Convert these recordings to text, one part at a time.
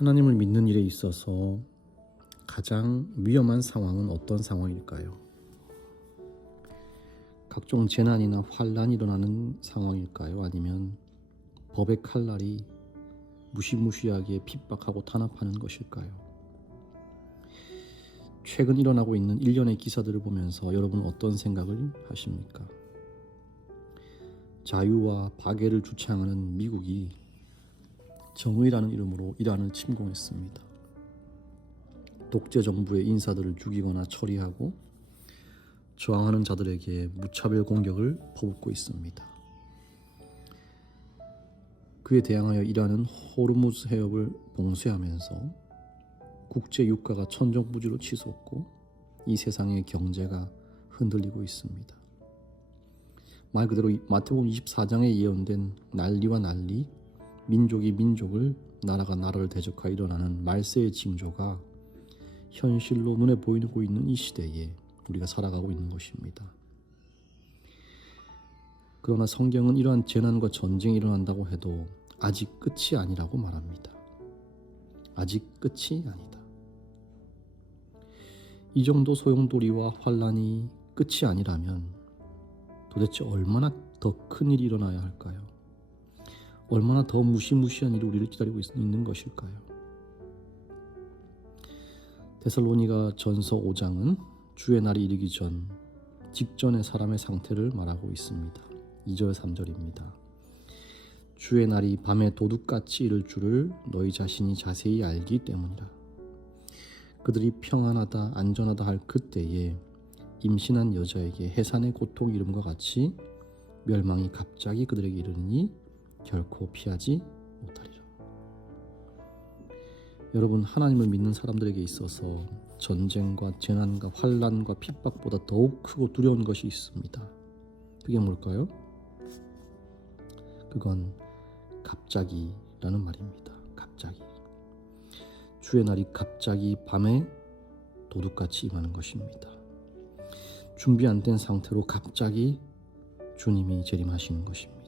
하나님을 믿는 일에 있어서 가장 위험한 상황은 어떤 상황일까요? 각종 재난이나 환란이 일어나는 상황일까요? 아니면 법의 칼날이 무시무시하게 핍박하고 탄압하는 것일까요? 최근 일어나고 있는 일련의 기사들을 보면서 여러분은 어떤 생각을 하십니까? 자유와 박애를 주창하는 미국이 정의라는 이름으로 이란을 침공했습니다. 독재 정부의 인사들을 죽이거나 처리하고 저항하는 자들에게 무차별 공격을 퍼붓고 있습니다. 그에 대항하여 이란은 호르무즈 해협을 봉쇄하면서 국제 유가가 천정부지로 치솟고 이 세상의 경제가 흔들리고 있습니다. 말 그대로 마태복음 24장에 예언된 난리와 난리, 민족이 민족을, 나라가 나라를 대적하여 일어나는 말세의 징조가 현실로 눈에 보이고 있는 이 시대에 우리가 살아가고 있는 것입니다. 그러나 성경은 이러한 재난과 전쟁이 일어난다고 해도 아직 끝이 아니라고 말합니다. 아직 끝이 아니다. 이 정도 소용돌이와 환란이 끝이 아니라면 도대체 얼마나 더 큰 일이 일어나야 할까요? 얼마나 더 무시무시한 일이 우리를 기다리고 있는 것일까요? 데살로니가 전서 5장은 주의 날이 이르기 직전의 사람의 상태를 말하고 있습니다. 2절 3절입니다. 주의 날이 밤에 도둑같이 이를 줄을 너희 자신이 자세히 알기 때문이라. 그들이 평안하다 안전하다 할 그때에 임신한 여자에게 해산의 고통 이름과 같이 멸망이 갑자기 그들에게 이르니 결코 피하지 못하리라. 여러분, 하나님을 믿는 사람들에게 있어서 전쟁과 재난과 환란과 핍박보다 더욱 크고 두려운 것이 있습니다. 그게 뭘까요? 그건 갑자기라는 말입니다. 갑자기. 주의 날이 갑자기 밤에 도둑같이 임하는 것입니다. 준비 안 된 상태로 갑자기 주님이 재림하시는 것입니다.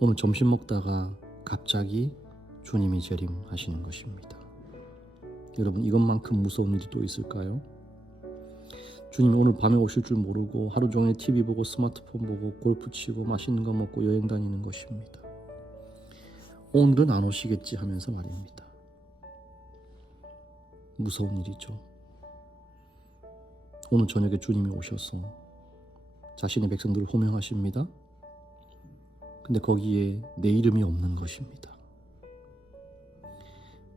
오늘 점심 먹다가 갑자기 주님이 재림하시는 것입니다. 여러분, 이것만큼 무서운 일이 또 있을까요? 주님이 오늘 밤에 오실 줄 모르고 하루 종일 TV 보고 스마트폰 보고 골프 치고 맛있는 거 먹고 여행 다니는 것입니다. 오늘은 안 오시겠지 하면서 말입니다. 무서운 일이죠. 오늘 저녁에 주님이 오셔서 자신의 백성들을 호명하십니다. 근데 거기에 내 이름이 없는 것입니다.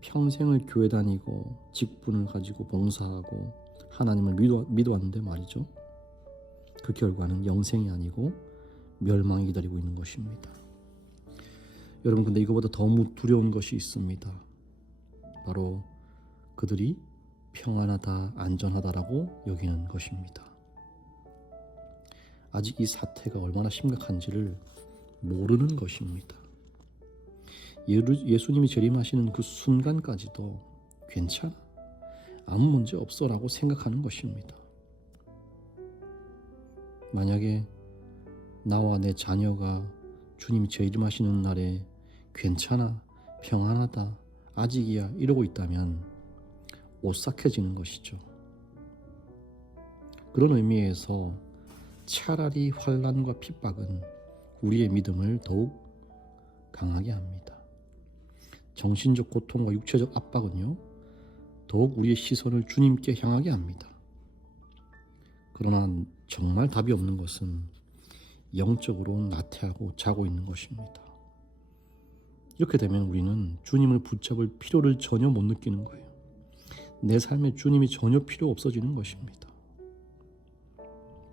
평생을 교회 다니고 직분을 가지고 봉사하고 하나님을 믿어왔는데 말이죠. 그 결과는 영생이 아니고 멸망이 기다리고 있는 것입니다. 여러분, 근데 이거보다 더 두려운 것이 있습니다. 바로 그들이 평안하다 안전하다라고 여기는 것입니다. 아직 이 사태가 얼마나 심각한지를 모르는 것입니다. 예수님이 재림하시는 그 순간까지도 괜찮아, 아무 문제 없어 라고 생각하는 것입니다. 만약에 나와 내 자녀가 주님이 재림하시는 날에 괜찮아, 평안하다, 아직이야 이러고 있다면 오싹해지는 것이죠. 그런 의미에서 차라리 환난과 핍박은 우리의 믿음을 더욱 강하게 합니다. 정신적 고통과 육체적 압박은요, 더욱 우리의 시선을 주님께 향하게 합니다. 그러나 정말 답이 없는 것은 영적으로 나태하고 자고 있는 것입니다. 이렇게 되면 우리는 주님을 붙잡을 필요를 전혀 못 느끼는 거예요. 내 삶에 주님이 전혀 필요 없어지는 것입니다.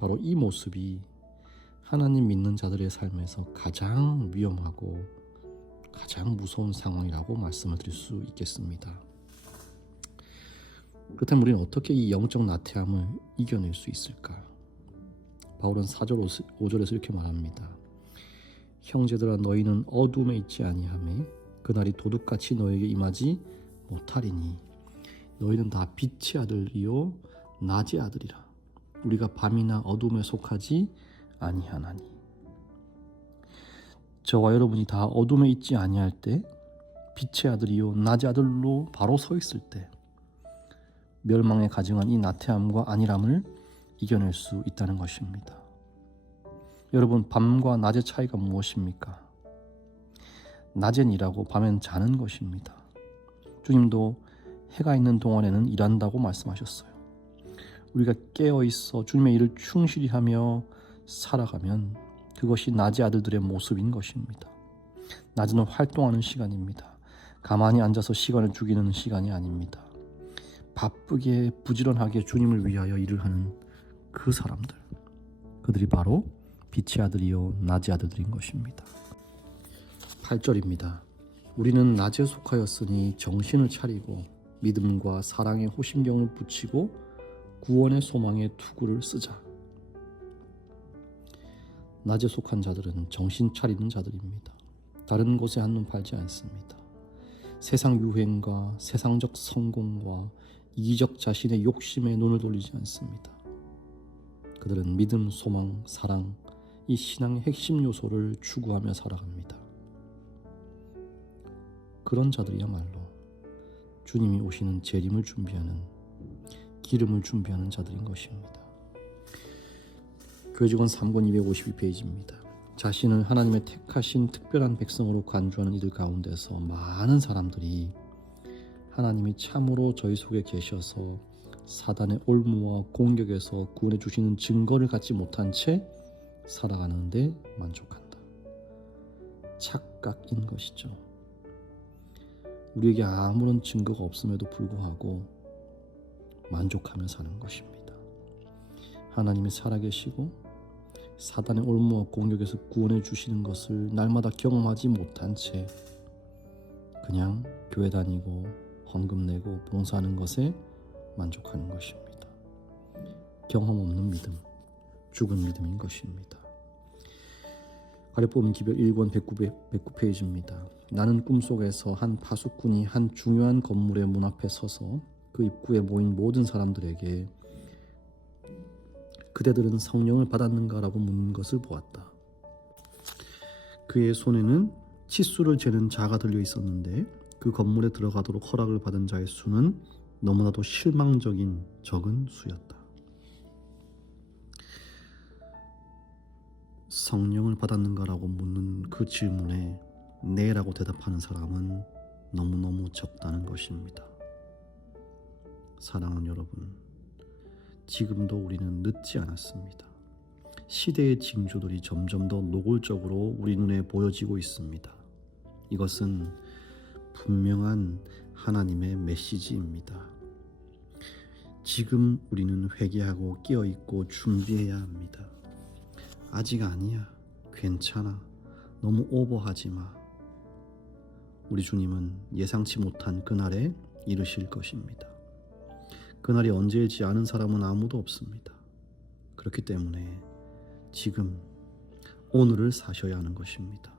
바로 이 모습이 하나님 믿는 자들의 삶에서 가장 위험하고 가장 무서운 상황이라고 말씀을 드릴 수 있겠습니다. 그렇다면 우리는 어떻게 이 영적 나태함을 이겨낼 수 있을까? 바울은 4절 5절에서 이렇게 말합니다. 형제들아, 너희는 어둠에 있지 아니하매 그날이 도둑같이 너에게 임하지 못하리니 너희는 다 빛의 아들이요 낮의 아들이라. 우리가 밤이나 어둠에 속하지 아니하나니. 저와 여러분이 다 어둠에 있지 아니할 때 빛의 아들이요 낮의 아들로 바로 서 있을 때 멸망에 가증한 이 나태함과 안일함을 이겨낼 수 있다는 것입니다. 여러분, 밤과 낮의 차이가 무엇입니까? 낮엔 일하고 밤엔 자는 것입니다. 주님도 해가 있는 동안에는 일한다고 말씀하셨어요. 우리가 깨어있어 주님의 일을 충실히 하며 살아가면 그것이 낮의 아들들의 모습인 것입니다. 낮은 활동하는 시간입니다. 가만히 앉아서 시간을 죽이는 시간이 아닙니다. 바쁘게 부지런하게 주님을 위하여 일을 하는 그 사람들, 그들이 바로 빛의 아들이요 낮의 아들들인 것입니다. 8절입니다. 우리는 낮에 속하였으니 정신을 차리고 믿음과 사랑의 호심경을 붙이고 구원의 소망의 투구를 쓰자. 낮에 속한 자들은 정신 차리는 자들입니다. 다른 곳에 한눈 팔지 않습니다. 세상 유행과 세상적 성공과 이기적 자신의 욕심에 눈을 돌리지 않습니다. 그들은 믿음, 소망, 사랑, 이 신앙의 핵심 요소를 추구하며 살아갑니다. 그런 자들이야말로 주님이 오시는 재림을 준비하는, 기름을 준비하는 자들인 것입니다. 교회직원 3권 252페이지입니다. 자신을 하나님의 택하신 특별한 백성으로 간주하는 이들 가운데서 많은 사람들이 하나님이 참으로 저희 속에 계셔서 사단의 올무와 공격에서 구원해 주시는 증거를 갖지 못한 채 살아가는데 만족한다. 착각인 것이죠. 우리에게 아무런 증거가 없음에도 불구하고 만족하며 사는 것입니다. 하나님이 살아계시고 사단의 올무와 공격에서 구원해 주시는 것을 날마다 경험하지 못한 채 그냥 교회 다니고 헌금 내고 봉사하는 것에 만족하는 것입니다. 경험 없는 믿음, 죽은 믿음인 것입니다. 가려보면 기별 1권 109페이지입니다. 나는 꿈속에서 한 파수꾼이 한 중요한 건물의 문 앞에 서서 그 입구에 모인 모든 사람들에게 그대들은 성령을 받았는가라고 묻는 것을 보았다. 그의 손에는 치수를 재는 자가 들려 있었는데 그 건물에 들어가도록 허락을 받은 자의 수는 너무나도 실망적인 적은 수였다. 성령을 받았는가라고 묻는 그 질문에 네라고 대답하는 사람은 너무너무 적다는 것입니다. 사랑하는 여러분, 지금도 우리는 늦지 않았습니다. 시대의 징조들이 점점 더 노골적으로 우리 눈에 보여지고 있습니다. 이것은 분명한 하나님의 메시지입니다. 지금 우리는 회개하고 깨어있고 준비해야 합니다. 아직 아니야. 괜찮아. 너무 오버하지 마. 우리 주님은 예상치 못한 그날에 이르실 것입니다. 그날이 언제일지 아는 사람은 아무도 없습니다. 그렇기 때문에 지금 오늘을 사셔야 하는 것입니다.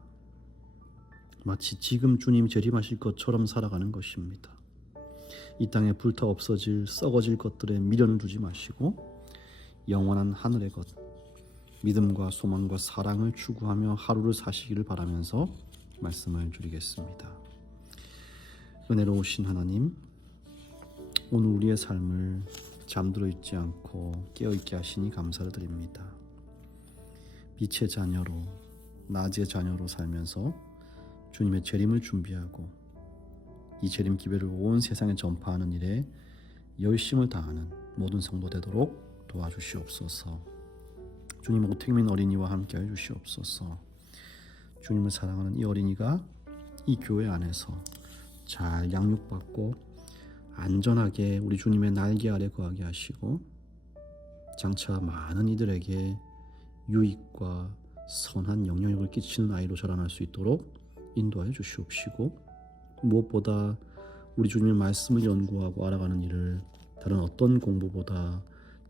마치 지금 주님 재림하실 것처럼 살아가는 것입니다. 이 땅에 불타 없어질 썩어질 것들에 미련을 두지 마시고 영원한 하늘의 것, 믿음과 소망과 사랑을 추구하며 하루를 사시기를 바라면서 말씀을 드리겠습니다. 은혜로우신 하나님, 오늘 우리의 삶을 잠들어 있지 않고 깨어있게 하시니 감사를 드립니다. 빛의 자녀로, 낮의 자녀로 살면서 주님의 재림을 준비하고 이 재림 기별을 온 세상에 전파하는 일에 열심을 다하는 모든 성도 되도록 도와주시옵소서. 주님, 오택민 어린이와 함께 해주시옵소서. 주님을 사랑하는 이 어린이가 이 교회 안에서 잘 양육받고 안전하게 우리 주님의 날개 아래 거하게 하시고 장차 많은 이들에게 유익과 선한 영향력을 끼치는 아이로 자라날 수 있도록 인도하여 주시옵시고, 무엇보다 우리 주님의 말씀을 연구하고 알아가는 일을 다른 어떤 공부보다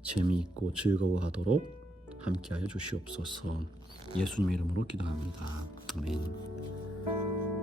재미있고 즐거워하도록 함께하여 주시옵소서. 예수님의 이름으로 기도합니다. 아멘.